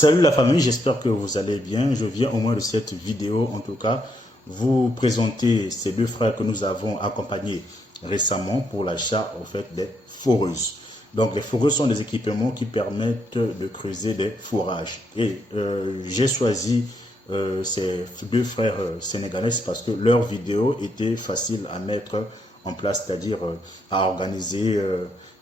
Salut la famille, j'espère que vous allez bien. Je viens au moins de cette vidéo, en tout cas, vous présenter ces deux frères que nous avons accompagnés récemment pour l'achat en fait des foreuses. Donc les foreuses sont des équipements qui permettent de creuser des fourrages. Et j'ai choisi ces deux frères sénégalais parce que leurs vidéos étaient faciles à mettre en place, c'est-à-dire à organiser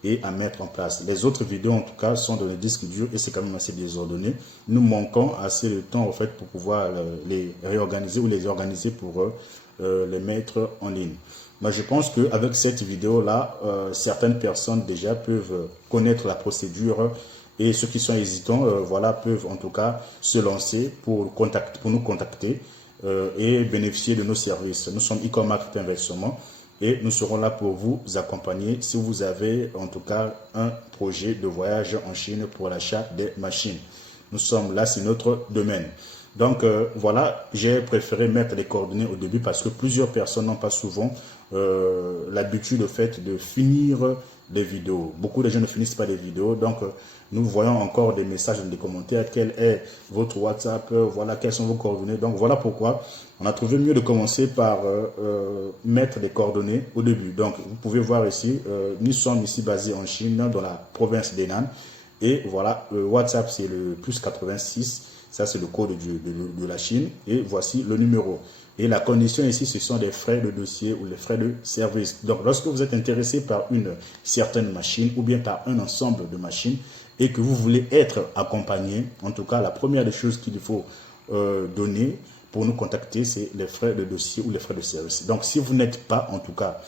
et à mettre en place. Les autres vidéos, en tout cas, sont dans les disques durs et c'est quand même assez désordonné. Nous manquons assez de temps, en fait, pour pouvoir les réorganiser ou les organiser pour les mettre en ligne. Mais je pense qu'avec cette vidéo-là, certaines personnes déjà peuvent connaître la procédure et ceux qui sont hésitants, voilà, peuvent en tout cas se lancer pour nous contacter et bénéficier de nos services. Nous sommes e-commerce Investissement. Et nous serons là pour vous accompagner si vous avez en tout cas un projet de voyage en Chine pour l'achat des machines. Nous sommes là, c'est notre domaine. Donc voilà, j'ai préféré mettre les coordonnées au début parce que plusieurs personnes n'ont pas souvent l'habitude de finir les vidéos. Beaucoup de gens ne finissent pas les vidéos, donc nous voyons encore des messages dans les commentaires. Quel est votre WhatsApp? Voilà, quelles sont vos coordonnées? Donc voilà pourquoi on a trouvé mieux de commencer par mettre les coordonnées au début. Donc vous pouvez voir ici, nous sommes ici basés en Chine, dans la province d'Henan. Et voilà, le WhatsApp c'est le +86, ça c'est le code de la Chine. Et voici le numéro. Et la condition ici, ce sont des frais de dossier ou les frais de service. Donc, lorsque vous êtes intéressé par une certaine machine ou bien par un ensemble de machines et que vous voulez être accompagné, en tout cas, la première des choses qu'il faut donner pour nous contacter, c'est les frais de dossier ou les frais de service. Donc, si vous n'êtes pas, en tout cas,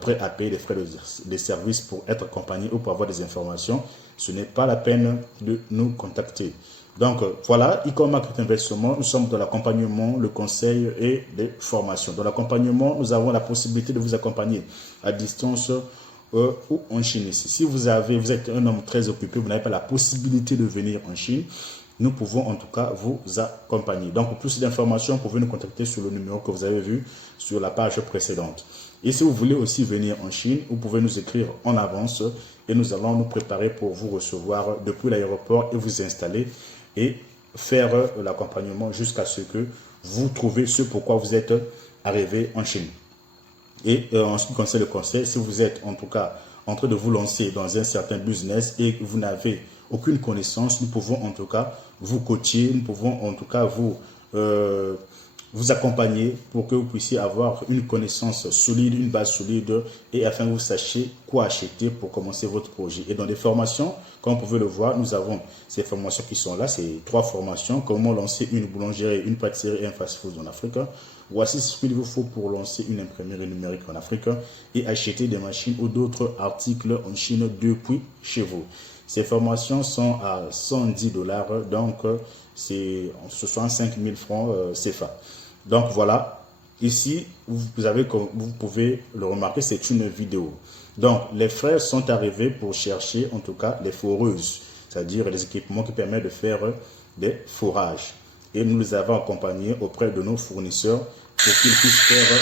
prêt à payer les frais de service pour être accompagné ou pour avoir des informations, ce n'est pas la peine de nous contacter. Donc voilà, e-commerce Investissement, nous sommes dans l'accompagnement, le conseil et les formations. Dans l'accompagnement, nous avons la possibilité de vous accompagner à distance ou en Chine. Si vous êtes un homme très occupé, vous n'avez pas la possibilité de venir en Chine, nous pouvons en tout cas vous accompagner. Donc pour plus d'informations, vous pouvez nous contacter sur le numéro que vous avez vu sur la page précédente. Et si vous voulez aussi venir en Chine, vous pouvez nous écrire en avance et nous allons nous préparer pour vous recevoir depuis l'aéroport et vous installer et faire l'accompagnement jusqu'à ce que vous trouviez ce pourquoi vous êtes arrivé en Chine. Et en ce qui concerne le conseil, si vous êtes en tout cas en train de vous lancer dans un certain business et que vous n'avez aucune connaissance, nous pouvons en tout cas vous coacher, nous pouvons en tout cas vous accompagner pour que vous puissiez avoir une connaissance solide, une base solide et afin que vous sachiez quoi acheter pour commencer votre projet. Et dans les formations, comme vous pouvez le voir, nous avons ces formations qui sont là, c'est 3 formations. Comment lancer une boulangerie, une pâtisserie et un fast-food en Afrique. Voici ce qu'il vous faut pour lancer une imprimerie numérique en Afrique et acheter des machines ou d'autres articles en Chine depuis chez vous. Ces formations sont à 110 $, donc c'est 65 000 francs CFA. Donc voilà, ici, vous pouvez le remarquer, c'est une vidéo. Donc les frères sont arrivés pour chercher en tout cas les foreuses, c'est-à-dire les équipements qui permettent de faire des fourrages. Et nous les avons accompagnés auprès de nos fournisseurs pour qu'ils puissent faire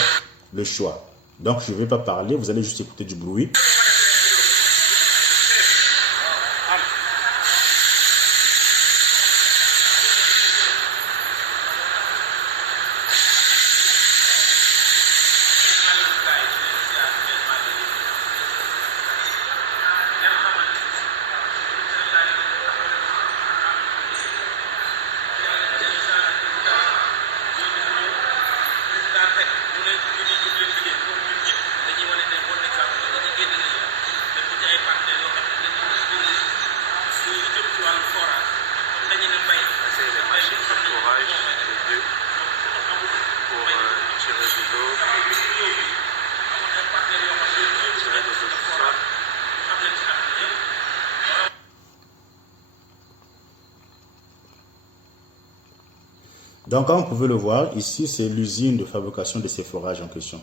le choix. Donc je ne vais pas parler, vous allez juste écouter du bruit. Donc, comme vous pouvez le voir, ici, c'est l'usine de fabrication de ces fourrages en question.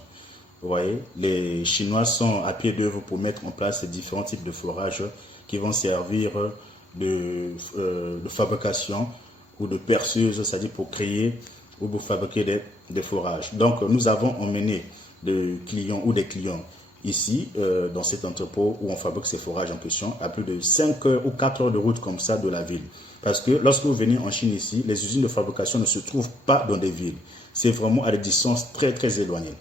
Vous voyez, les Chinois sont à pied d'œuvre pour mettre en place ces différents types de fourrages qui vont servir de fabrication ou de perceuse, c'est-à-dire pour créer ou pour fabriquer des fourrages. Donc, nous avons emmené des clients ici, dans cet entrepôt où on fabrique ces fourrages en question, à plus de 5 heures ou 4 heures de route comme ça de la ville. Parce que lorsque vous venez en Chine ici, les usines de fabrication ne se trouvent pas dans des villes. C'est vraiment à des distances très très éloignées.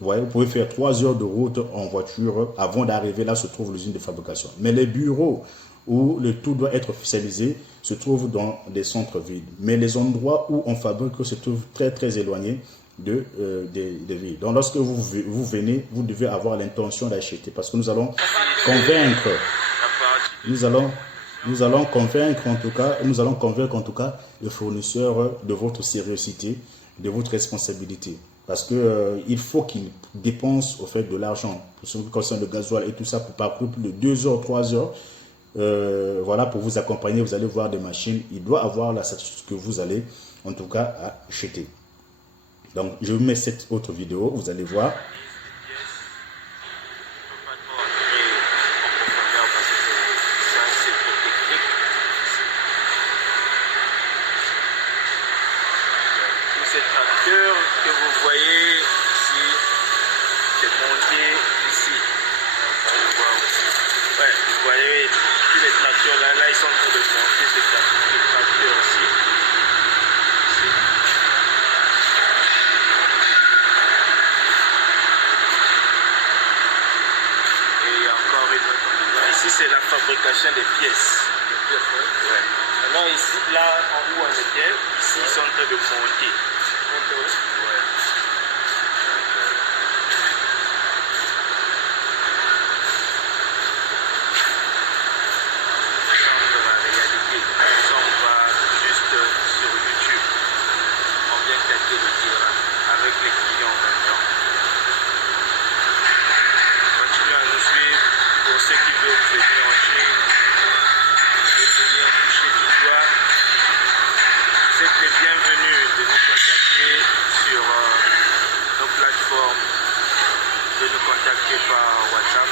Vous voyez, vous pouvez faire 3 heures de route en voiture avant d'arriver là se trouve l'usine de fabrication. Mais les bureaux où le tout doit être officialisé se trouvent dans des centres-villes. Mais les endroits où on fabrique se trouvent très très éloignés des villes. Donc lorsque vous venez, vous devez avoir l'intention d'acheter parce que nous allons convaincre, nous allons convaincre en tout cas le fournisseur de votre sérieuxité, de votre responsabilité. Parce que il faut qu'il dépense au fait de l'argent pour ce qui concerne le gasoil et tout ça pour parcourir plus de 2 heures, 3 heures. Voilà, pour vous accompagner, vous allez voir des machines. Il doit avoir la certitude que vous allez en tout cas acheter. Donc, je vous mets cette autre vidéo, vous allez voir. Ces tracteurs que vous voyez ici, c'est monté ici. Ouais, vous voyez tous les tracteurs là, ils sont en train de monter ces tracteurs ici. Et encore une autre. Ici, c'est la fabrication des pièces. Ouais. Maintenant, ici, là, en haut, on était, ici, ils sont en train de monter. De nous contacter par WhatsApp.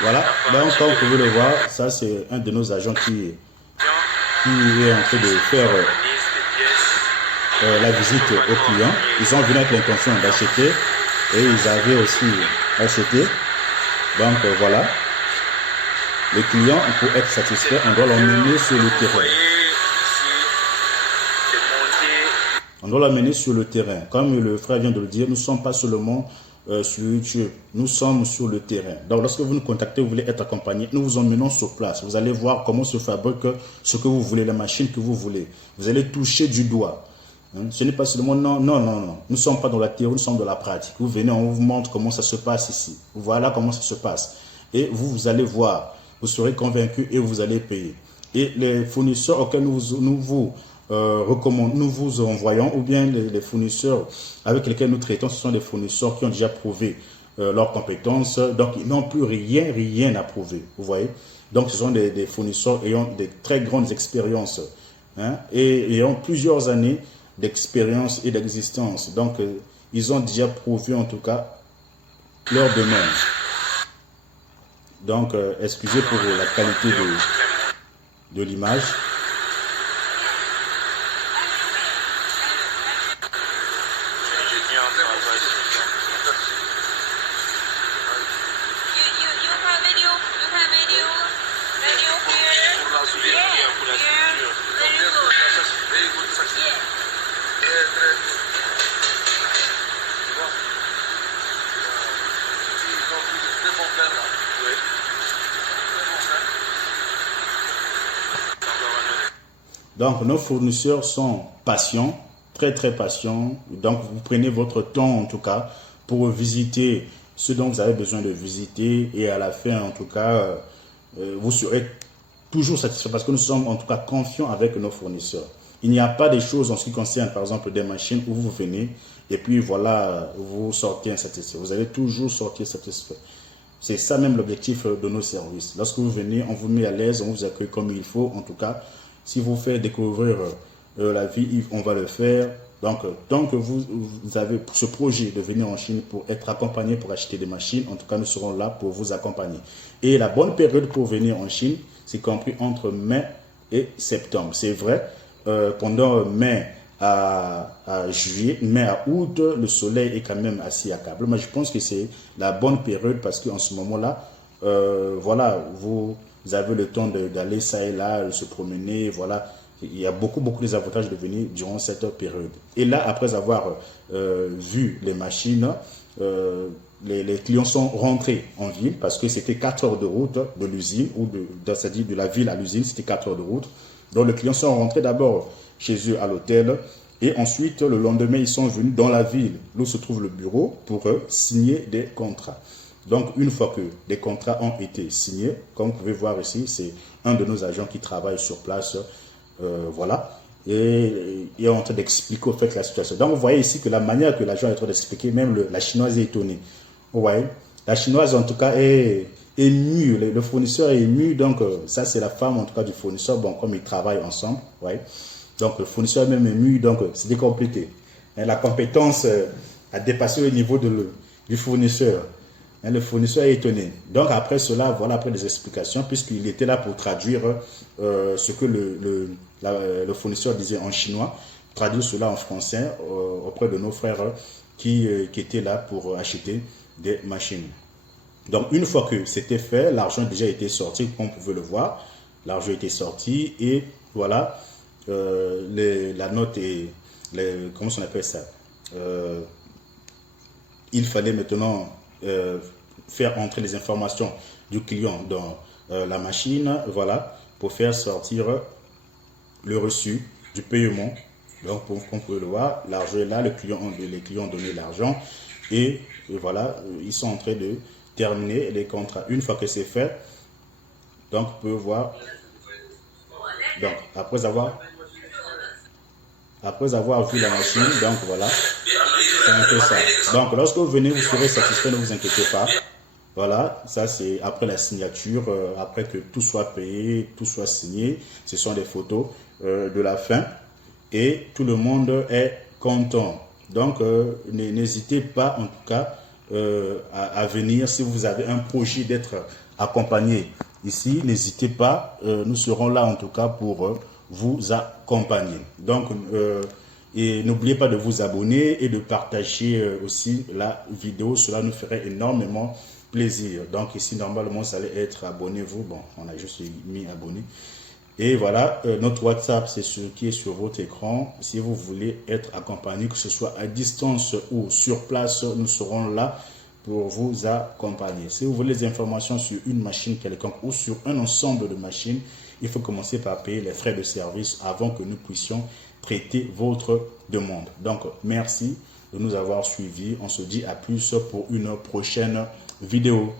Voilà, donc comme vous pouvez le voir, ça c'est un de nos agents qui est en train de faire la visite aux clients. Ils ont venu avec l'intention d'acheter et ils avaient aussi acheté. Donc voilà, les clients, pour être satisfaits, on doit l'emmener sur le terrain. On doit l'amener sur le terrain. Comme le frère vient de le dire, nous ne sommes pas seulement sur YouTube, nous sommes sur le terrain. Donc lorsque vous nous contactez, vous voulez être accompagné, nous vous emmenons sur place. Vous allez voir comment se fabrique ce que vous voulez, la machine que vous voulez. Vous allez toucher du doigt. Ce n'est pas seulement non. Nous ne sommes pas dans la théorie, nous sommes dans la pratique. Vous venez, on vous montre comment ça se passe ici. Voilà comment ça se passe. Et vous allez voir, vous serez convaincu et vous allez payer. Et les fournisseurs auxquels nous vous envoyons, ou bien les fournisseurs avec lesquels nous traitons, ce sont des fournisseurs qui ont déjà prouvé leurs compétences, donc ils n'ont plus rien à prouver, vous voyez. Donc ce sont des fournisseurs ayant des très grandes expériences et ayant plusieurs années d'expérience et d'existence. Donc ils ont déjà prouvé en tout cas leur domaine. Donc excusez pour la qualité de l'image. Donc, nos fournisseurs sont patients, très très patients. Donc, vous prenez votre temps en tout cas pour visiter ce dont vous avez besoin de visiter et à la fin, en tout cas, vous serez toujours satisfait parce que nous sommes en tout cas confiants avec nos fournisseurs. Il n'y a pas des choses en ce qui concerne par exemple des machines où vous venez et puis voilà, vous sortez insatisfait. Vous allez toujours sortir satisfait. C'est ça même l'objectif de nos services. Lorsque vous venez, on vous met à l'aise, on vous accueille comme il faut. En tout cas, si vous faites découvrir la vie, on va le faire. Donc, tant que vous avez ce projet de venir en Chine pour être accompagné pour acheter des machines, en tout cas, nous serons là pour vous accompagner. Et la bonne période pour venir en Chine, c'est compris entre mai et septembre. C'est vrai, pendant mai à juillet, mais à août, le soleil est quand même assez accablant. Mais je pense que c'est la bonne période parce qu'en ce moment-là, voilà, vous avez le temps d'aller ça et là, de se promener, voilà. Il y a beaucoup d'avantages de venir durant cette période. Et là, après avoir vu les machines, les clients sont rentrés en ville parce que c'était 4 heures de route de l'usine, ou c'est-à-dire de la ville à l'usine, c'était 4 heures de route. Donc les clients sont rentrés d'abord chez eux à l'hôtel et ensuite le lendemain ils sont venus dans la ville où se trouve le bureau pour signer des contrats. Donc une fois que les contrats ont été signés, comme vous pouvez voir ici, c'est un de nos agents qui travaille sur place, voilà, et est en train d'expliquer au fait la situation. Donc vous voyez ici que la manière que l'agent est en train d'expliquer, même la chinoise est étonnée. Vous voyez, la chinoise en tout cas est émue, le fournisseur est ému, donc ça c'est la femme en tout cas du fournisseur, bon comme ils travaillent ensemble, ouais. Donc le fournisseur est même ému, donc c'était compliqué. La compétence a dépassé le niveau du fournisseur. Le fournisseur est étonné. Donc après cela, voilà, après des explications, puisqu'il était là pour traduire ce que le fournisseur disait en chinois, traduire cela en français auprès de nos frères qui étaient là pour acheter des machines. Donc une fois que c'était fait, l'argent a déjà été sorti, comme vous pouvez le voir. L'argent était sorti et voilà, la note et comment on appelle ça, il fallait maintenant faire entrer les informations du client dans la machine, voilà, pour faire sortir le reçu du paiement. Donc, comme vous pouvez le voir, l'argent est là, les clients ont donné l'argent et voilà, ils sont en train de terminer les contrats. Une fois que c'est fait, donc vous pouvez voir, donc après avoir vu la machine, donc voilà, c'est un peu ça. Donc lorsque vous venez, vous serez satisfait, ne vous inquiétez pas. Voilà, ça c'est après la signature, après que tout soit payé, tout soit signé. Ce sont des photos de la fin et tout le monde est content. Donc n'hésitez pas en tout cas à venir si vous avez un projet d'être accompagné ici. N'hésitez pas, nous serons là en tout cas pour vous accompagner. Donc et n'oubliez pas de vous abonner et de partager aussi la vidéo, cela nous ferait énormément plaisir. Donc ici normalement ça allait être abonnez-vous, bon on a juste mis abonné et voilà, notre WhatsApp c'est ce qui est sur votre écran. Si vous voulez être accompagné, que ce soit à distance ou sur place, nous serons là pour vous accompagner. Si vous voulez des informations sur une machine quelconque ou sur un ensemble de machines, il faut commencer par payer les frais de service avant que nous puissions traiter votre demande. Donc merci de nous avoir suivis. On se dit à plus pour une prochaine vidéo.